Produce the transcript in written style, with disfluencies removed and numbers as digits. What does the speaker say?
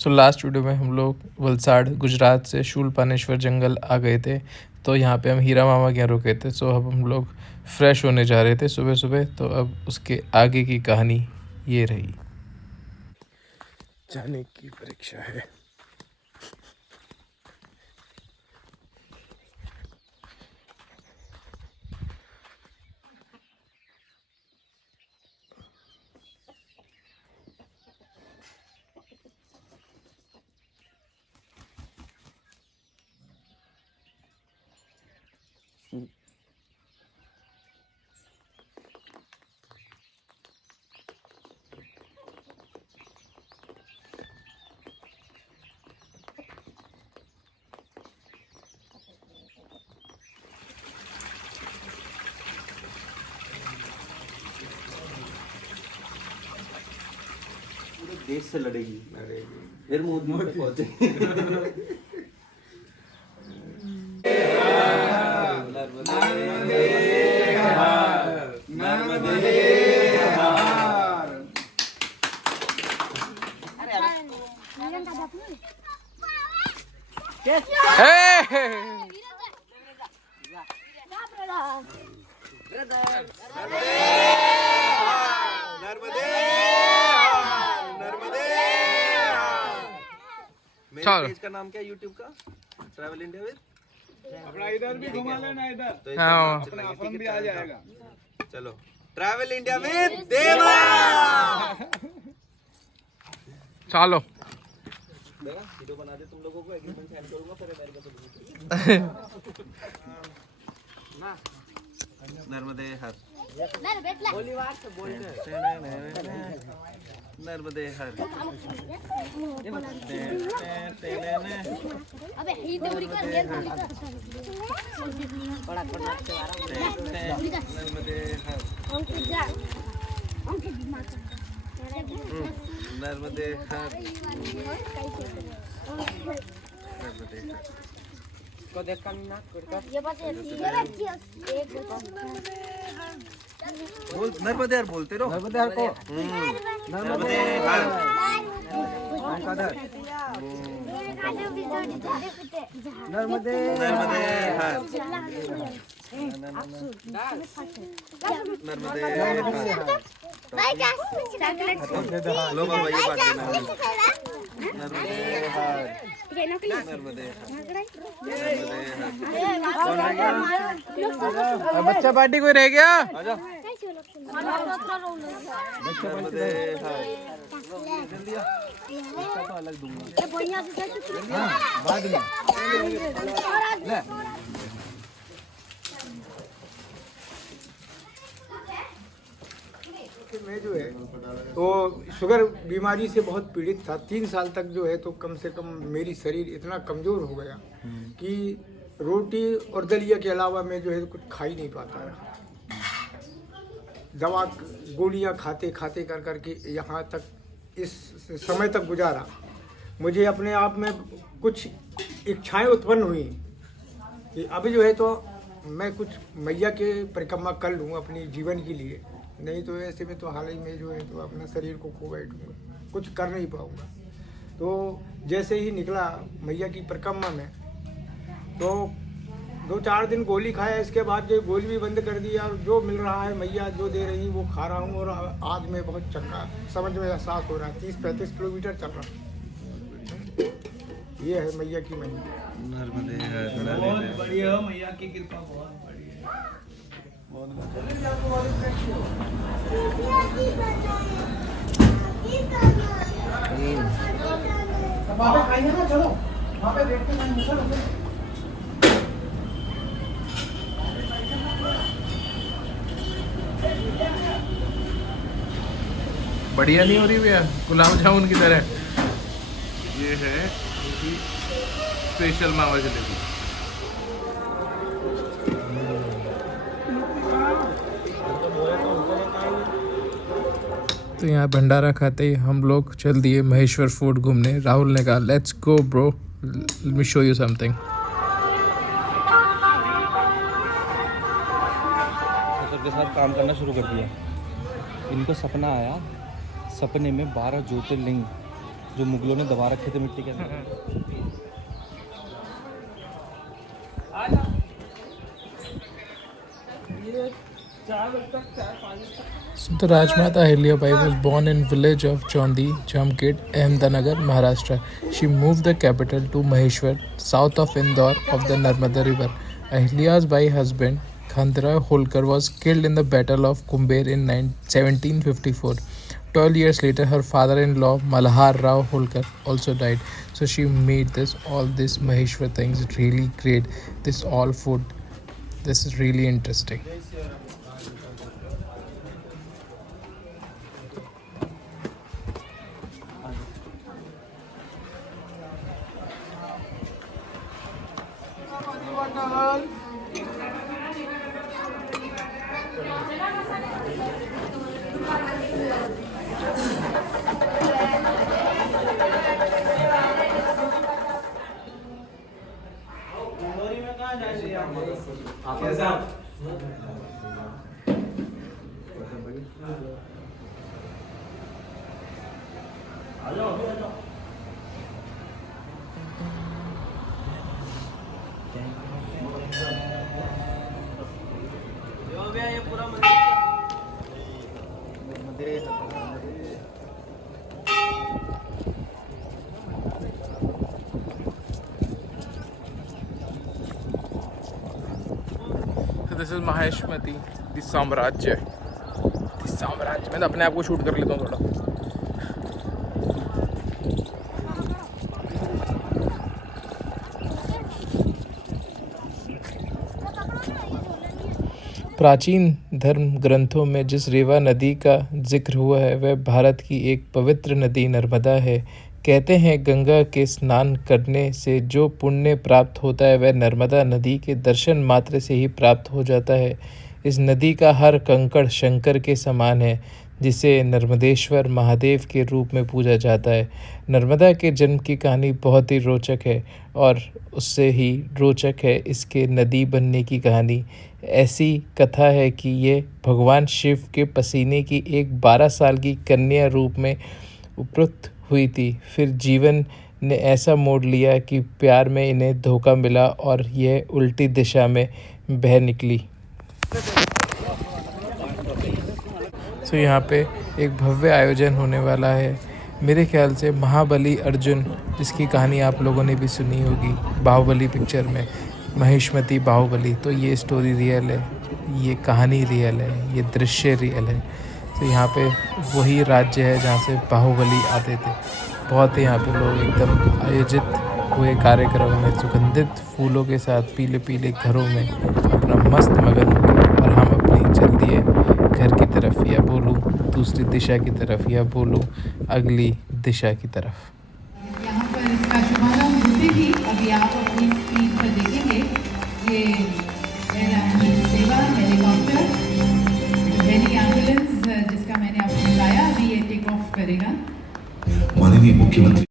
So last video में हम लोग वलसाड़ गुजरात से शूलपानेश्वर जंगल आ गए थे। तो यहाँ पे हम हीरा मामा के यहाँ रुके थे। सो अब हम लोग फ्रेश होने जा रहे थे सुबह सुबह। तो अब उसके आगे की कहानी ये रही। जाने की परीक्षा है। देश से लड़ेगी फिर मोदी तक पहुंचेगी। मेरे पेज का नाम क्या है यूट्यूब का? ट्रैवल इंडिया विद अपना इधर भी घुमा लेना इधर तो अपना अपन भी आ जाएगा। चलो ट्रैवल इंडिया विद देवा। चलो देखा वीडियो बना दे तुम लोगों को एग्रीमेंट साइन करूंगा फिर अमेरिका से ना नर्मदे हर बोली बात तो बोलते नर्मदे हर अबे ही दौड़ी कर गेल बड़ा बड़ा नर्मदे हर अंकित जा अंकित दिमाग नर्मदे हर नर्मदे हर को देख कर ना ये बात है एक बोल नर्मदे हर बोलते रहो नर्मदे हर को नर्मदे हर नर्मदे नर्मदे हर नर्मदे लो बाबा ये बात नर्मदे हर नर्मदे बच्चा पार्टी कोई रह गया? नर्मदे हर तो अलग दूंगा बाद में मैं जो है तो शुगर बीमारी से बहुत पीड़ित था। 3 साल तक जो है तो कम से कम मेरी शरीर इतना कमज़ोर हो गया कि रोटी और दलिया के अलावा मैं जो है कुछ खा ही नहीं पाता रहा। दवा गोलियां खाते खाते कर कर के यहाँ तक इस समय तक गुजारा। मुझे अपने आप में कुछ इच्छाएं उत्पन्न हुई कि अभी जो है तो मैं कुछ मैया के परिक्रमा कर लूँ अपनी जीवन के लिए, नहीं तो ऐसे में तो हाल ही में जो है तो अपना शरीर को खो बैठूँगा, कुछ कर नहीं पाऊँगा। तो जैसे ही निकला मैया की परिक्रमा में तो 2-4 दिन गोली खाया, इसके बाद जो गोली भी बंद कर दिया और जो मिल रहा है मैया जो दे रही वो खा रहा हूँ। और आज मैं बहुत चक्का समझ में एहसास हो रहा है, 30-35 किलोमीटर चल रहा हूँ। ये है मैया की महिमा। नर्मदे बहुत बढ़िया मैया की कृपा बहुत बढ़िया। वहाँ पे खाएंगे ना, चलो वहाँ पे बैठ के खाएंगे। चलो बढ़िया नहीं हो रही भैया गुलाब जामुन की तरह? ये है स्पेशल मावा जलेबी। तो यहाँ भंडारा खाते ही हम लोग चल दिए महेश्वर फूड घूमने। राहुल ने कहा let's go bro, let me show you something. ससुर के साथ काम करना शुरू कर दिया। इनको सपना आया, सपने में 12 ज्योतिर्लिंग जो मुगलों ने दबा रखे थे मिट्टी के अंदर। So the Rajmata Ahilyabai was born in village of Chaundi, Jamkhed, Ahmednagar, Maharashtra. She moved the capital to Maheshwar, south of Indore of the Narmada River. Ahilyabai husband, Khandra Holkar, was killed in the Battle of Kumber in 1754. 12 years later, her father-in-law, Malhar Rao Holkar, also died. So she made all this Maheshwar things really great. This all food. This is really interesting. This is Mahishmati the साम्राज्य मैं तो अपने आप को shoot कर लेता हूँ थोड़ा। प्राचीन धर्म ग्रंथों में जिस रेवा नदी का जिक्र हुआ है वह भारत की एक पवित्र नदी नर्मदा है। कहते हैं गंगा के स्नान करने से जो पुण्य प्राप्त होता है वह नर्मदा नदी के दर्शन मात्र से ही प्राप्त हो जाता है। इस नदी का हर कंकड़ शंकर के समान है जिसे नर्मदेश्वर महादेव के रूप में पूजा जाता है। नर्मदा के जन्म की कहानी बहुत ही रोचक है और उससे ही रोचक है इसके नदी बनने की कहानी। ऐसी कथा है कि ये भगवान शिव के पसीने की एक 12 साल की कन्या रूप में उपस्थित हुई थी। फिर जीवन ने ऐसा मोड़ लिया कि प्यार में इन्हें धोखा मिला और यह उल्टी दिशा में बह निकली। तो यहाँ पे एक भव्य आयोजन होने वाला है। मेरे ख्याल से महाबली अर्जुन, जिसकी कहानी आप लोगों ने भी सुनी होगी बाहुबली पिक्चर में, महेशमती बाहुबली, तो ये स्टोरी रियल है, ये कहानी रियल है, ये दृश्य रियल है। तो यहाँ पे वही राज्य है जहाँ से बाहुबली आते थे। बहुत ही यहाँ पे लोग एकदम आयोजित हुए कार्यक्रम में सुगंधित फूलों के साथ पीले पीले घरों में अपना मस्त मगन हो गए। और हम अपनी चल दिए घर की तरफ, या बोलूँ दूसरी दिशा की तरफ, या बोलूँ अगली दिशा की तरफ। यहाँ पर इसका शुभारंभ होते ही अभी आप अपनी स्क्रीन पर देखेंगे ये एयर एम्बुलेंस सेवा हेलीकॉप्टर, दिल्ली एम्बुलेंस जिसका मैंने आपको बताया, अभी ये टेक ऑफ करेगा। माननीय मुख्यमंत्री